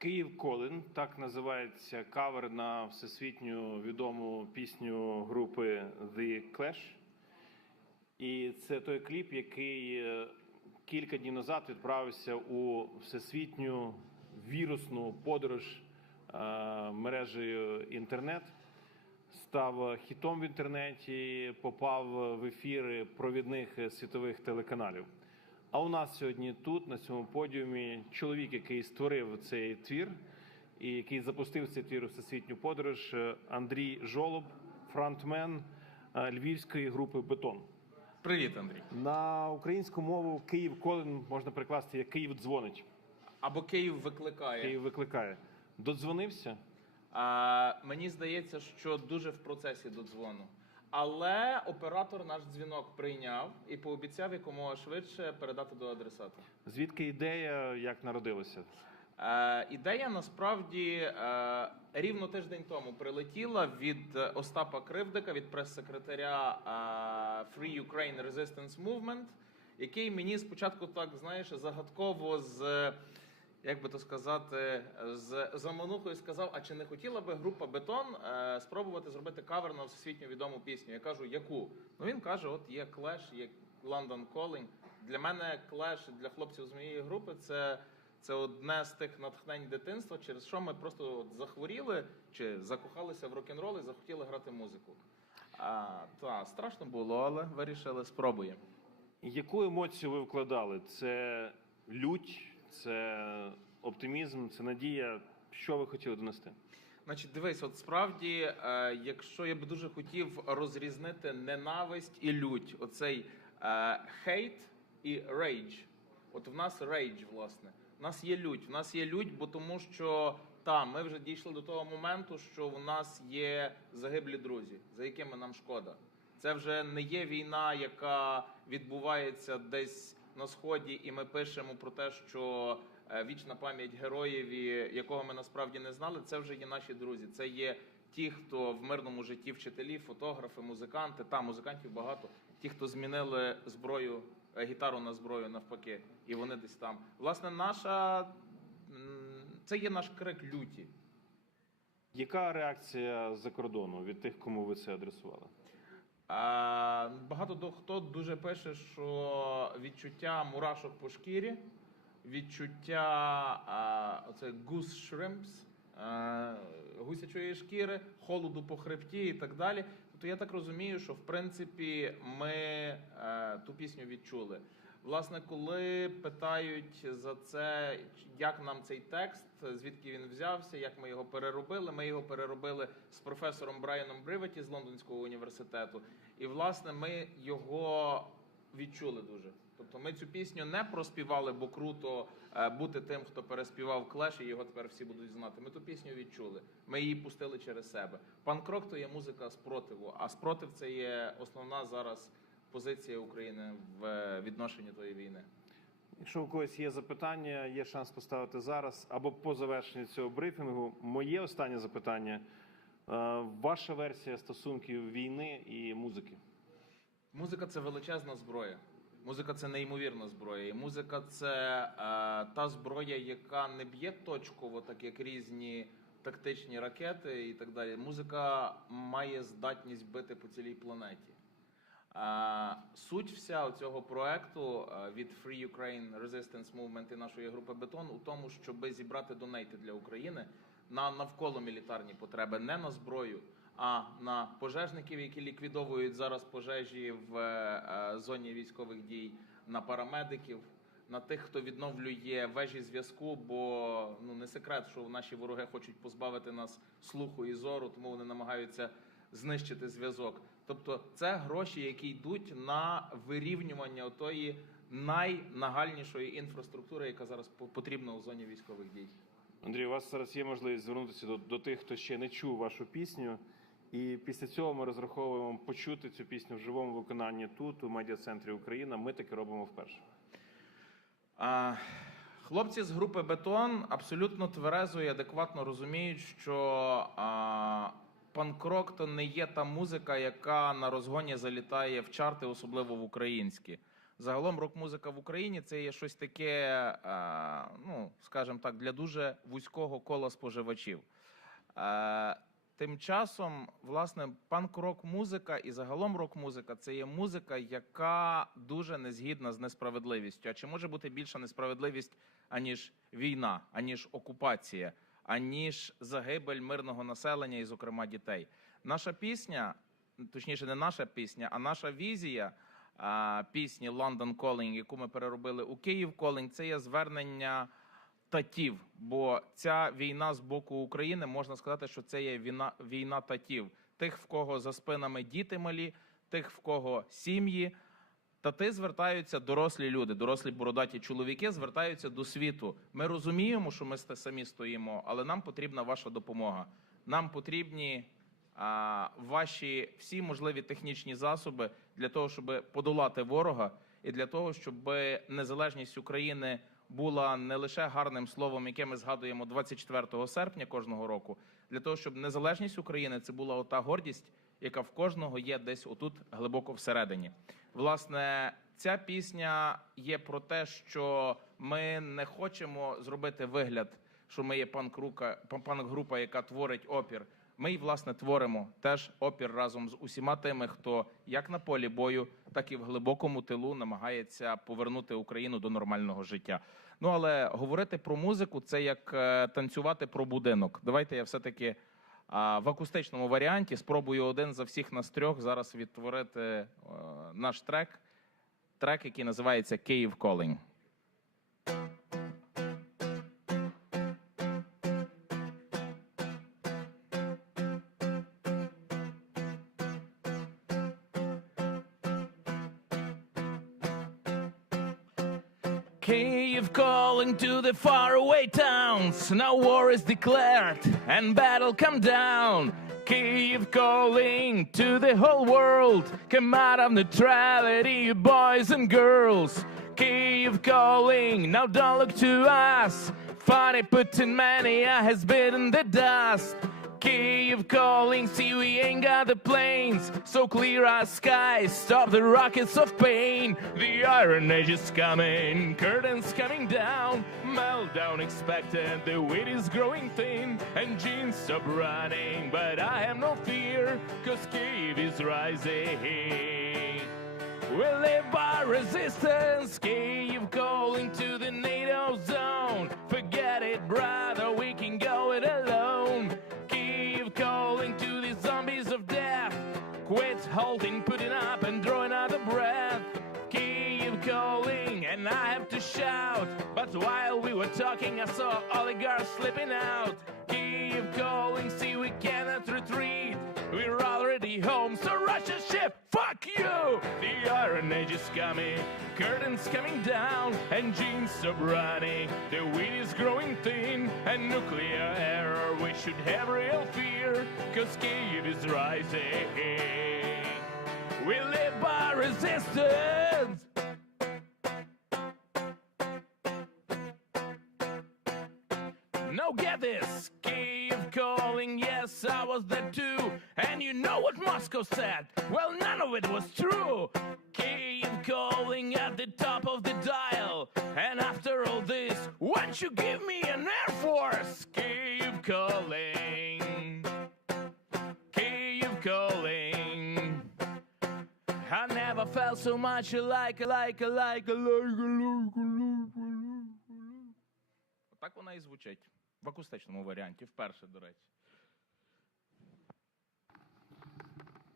Київ Колин так називається кавер на всесвітню відому пісню групи The Clash. І це той кліп, який е, кілька днів назад відправився у всесвітню вірусну подорож е, мережею інтернет. Став хітом в інтернеті, попав в ефіри провідних е, світових телеканалів. А у нас сьогодні тут, на цьому подіумі, чоловік, який створив цей твір і який запустив цей твір у всесвітню подорож, е, Андрій Жолоб, фронтмен е, львівської групи Бетон. Привіт, Андрій. На українську мову Київ Колин можна перекласти як Київ дзвонить. Або Київ викликає. Київ викликає. Додзвонився? А, мені здається, що дуже в процесі додзвону. Але оператор наш дзвінок прийняв і пообіцяв якомога швидше передати до адресата. Звідки ідея, як народилася? Е, ідея насправді е, рівно тиждень тому прилетіла від е, Остапа Кривдика, від прес-секретаря е, Free Ukraine Resistance Movement, який мені спочатку так знаєш загадково з. Як би то сказати, з заманухою сказав: а чи не хотіла би група Бетон е, спробувати зробити кавер на всесвітньо відому пісню? Я кажу, яку? Ну він каже: от є Clash, є London Calling. Для мене Clash, для хлопців з моєї групи, це, це одне з тих натхнень дитинства, через що ми просто от захворіли чи закохалися в рок-н-рол і захотіли грати музику. А, та, страшно було, але вирішили, спробуємо. Яку емоцію ви вкладали? Це лють, це оптимізм, це надія. Що ви хотіли донести? Значить, дивись, от справді, е, якщо я би дуже хотів розрізнити ненависть і лють, оцей хейт і рейдж. От в нас рейдж, власне. У нас є лють. В нас є лють, бо тому що та, ми вже дійшли до того моменту, що в нас є загиблі друзі, за якими нам шкода. Це вже не є війна, яка відбувається десь на сході, і ми пишемо про те, що е, вічна пам'ять героєві, якого ми насправді не знали, це вже є наші друзі. Це є ті, хто в мирному житті вчителі, фотографи, музиканти. Та музикантів багато. Ті, хто змінили зброю, е, гітару на зброю навпаки, і вони десь там. Власне, наша це є наш крик люті. Яка реакція з-за кордону від тих, кому ви це адресували? А, багато хто дуже пише, що відчуття мурашок по шкірі, відчуття оце goose shrimps, гусячої шкіри, холоду по хребті і так далі. Тобто я так розумію, що в принципі ми е, ту пісню відчули. Власне, коли питають за це, як нам цей текст, звідки він взявся, як ми його переробили. Ми його переробили з професором Брайаном Бриветі з Лондонського університету. І власне ми його відчули дуже. Тобто ми цю пісню не проспівали, бо круто е, бути тим, хто переспівав клеш, і його тепер всі будуть знати. Ми ту пісню відчули. Ми її пустили через себе. Панк-рок то є музика спротиву, а спротив це є основна зараз позиція України в е, відношенні тої війни. Якщо у когось є запитання, є шанс поставити зараз або по завершенню цього брифінгу. Моє останнє запитання. Е, Ваша версія стосунків війни і музики? Музика це величезна зброя. Музика це неймовірна зброя. І музика це е, та зброя, яка не б'є точково, так як різні тактичні ракети і так далі. Музика має здатність бити по цілій планеті. Е, суть вся цього проекту е, від Free Ukraine Resistance Movement і нашої групи Бетон у тому, щоб зібрати донейти для України на навколо мілітарні потреби, не на зброю, а на пожежників, які ліквідовують зараз пожежі в е, зоні військових дій, на парамедиків. На тих, хто відновлює вежі зв'язку, бо ну не секрет, що наші вороги хочуть позбавити нас слуху і зору, тому вони намагаються знищити зв'язок. Тобто, це гроші, які йдуть на вирівнювання тої найнагальнішої інфраструктури, яка зараз потрібна у зоні військових дій. Андрій, у вас зараз є можливість звернутися до, до тих, хто ще не чув вашу пісню. І після цього ми розраховуємо почути цю пісню в живому виконанні тут, у медіа-центрі Україна. Ми таке робимо вперше. А, хлопці з групи Бетон абсолютно тверезо і адекватно розуміють, що а, панк-рок то не є та музика, яка на розгоні залітає в чарти, особливо в українські. Загалом рок-музика в Україні це є щось таке, ну, скажімо так, для дуже вузького кола споживачів. Тим часом, власне, панк-рок музика і загалом рок-музика це є музика, яка дуже не згідна з несправедливістю. А чи може бути більша несправедливість, аніж війна, аніж окупація, аніж загибель мирного населення і, зокрема, дітей? Наша пісня, точніше, не наша пісня, а наша візія пісні London Calling, яку ми переробили у Київ Calling, це є звернення татів. Бо ця війна з боку України можна сказати, що це є війна, війна татів. Тих, в кого за спинами діти малі, тих, в кого сім'ї. Тати звертаються дорослі люди, дорослі бородаті чоловіки звертаються до світу. Ми розуміємо, що ми самі стоїмо, але нам потрібна ваша допомога. Нам потрібні а, ваші всі можливі технічні засоби для того, щоб подолати ворога, і для того, щоб незалежність України була не лише гарним словом, яке ми згадуємо 24 серпня кожного року, для того, щоб незалежність України це була ота гордість, яка в кожного є десь отут глибоко всередині. Власне, ця пісня є про те, що ми не хочемо зробити вигляд, що ми є панк-група, яка творить опір. Ми й власне творимо теж опір разом з усіма тими, хто як на полі бою, так і в глибокому тилу намагається повернути Україну до нормального життя. Ну але говорити про музику це як е, танцювати про будинок. Давайте я все-таки а, в акустичному варіанті спробую один за всіх нас трьох зараз відтворити е, наш трек, трек, який називається Київ Calling. The faraway towns. Now war is declared and battle come down. Kyiv calling to the whole world. Come out of neutrality, boys and girls. Kyiv calling, now don't look to us. Funny Putin mania has bitten the dust. Kyiv calling, see we ain't got the planes, so clear our skies, stop the rockets of pain. The Iron Age is coming, curtains coming down, meltdown expected, the wheat is growing thin, and jeans stop running, but I have no fear, cause Kyiv is rising. We live by resistance, Kyiv calling to the NATO zone. Forget it, brother, we can go it alone. Holding, putting up, and drawing out the breath. Keep calling, and I have to shout. But while we were talking, I saw oligarchs slipping out. Keep calling, see we cannot retreat. We're already home, so Russia ship, fuck you! The Iron Age is coming, curtains coming down, and jeans stop running. The wheat is growing thin, and nuclear error, we should have real fear, cause Kyiv is rising. We live by resistance! Now get this, Kiev calling, yes, I was there too. And you know what Moscow said? Well, none of it was true. Kiev calling at the top of the dial. And after all this, why don't you give me an Air so much like, like, like, like, like, Так вона і звучить. В акустичному варіанті, вперше, до речі.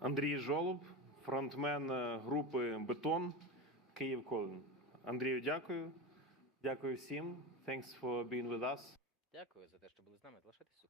Андрій Жолоб, фронтмен е, групи Бетон Київ Колін. Андрію, дякую. Дякую всім. Thanks for being with us. Дякую за те, що були з нами. Залишайтесь.